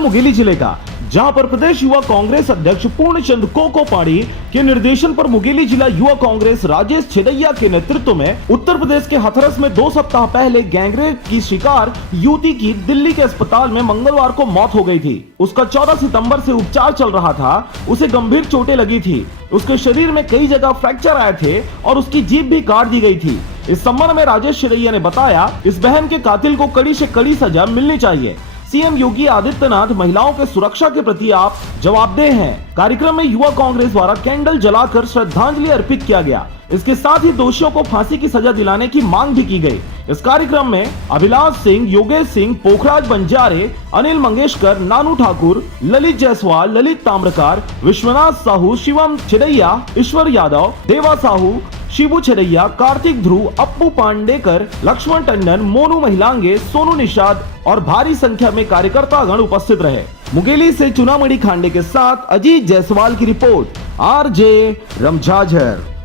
मुंगेली जिले का, जहां पर प्रदेश युवा कांग्रेस अध्यक्ष पूर्णचंद कोकोपाड़ी के निर्देशन पर मुंगेली जिला युवा कांग्रेस राजेश छेदैया के नेतृत्व में उत्तर प्रदेश के हाथरस में 2 सप्ताह पहले गैंगरेप की शिकार युवती की दिल्ली के अस्पताल में मंगलवार को मौत हो गई थी। उसका 14 सितंबर से उपचार चल रहा था। उसे गंभीर चोटें लगी थी। उसके शरीर में कई जगह फ्रैक्चर आए थे और उसकी जीभ भी काट दी गई थी। इस संबंध में राजेश छेदैया ने बताया, इस बहन के कातिल को कड़ी से कड़ी सजा मिलनी चाहिए। सीएम योगी आदित्यनाथ महिलाओं के सुरक्षा के प्रति आप जवाबदेह हैं। कार्यक्रम में युवा कांग्रेस द्वारा कैंडल जलाकर श्रद्धांजलि अर्पित किया गया। इसके साथ ही दोषियों को फांसी की सजा दिलाने की मांग भी की गई। इस कार्यक्रम में अभिलाष सिंह, योगेश सिंह, पोखराज बंजारे, अनिल मंगेशकर, नानू ठाकुर, ललित जायसवाल, ललित ताम्रकार, विश्वनाथ साहू, शिवम छेदैया, ईश्वर यादव, देवा साहू, शिबू छेदैया, कार्तिक ध्रुव, अप्पू पांडेकर, लक्ष्मण टंडन, मोनू महिलांगे, सोनू निषाद और भारी संख्या में कार्यकर्तागण उपस्थित रहे। मुंगेली से चुनामणि खांडे के साथ अजीत जायसवाल की रिपोर्ट, आरजे रमझाझर।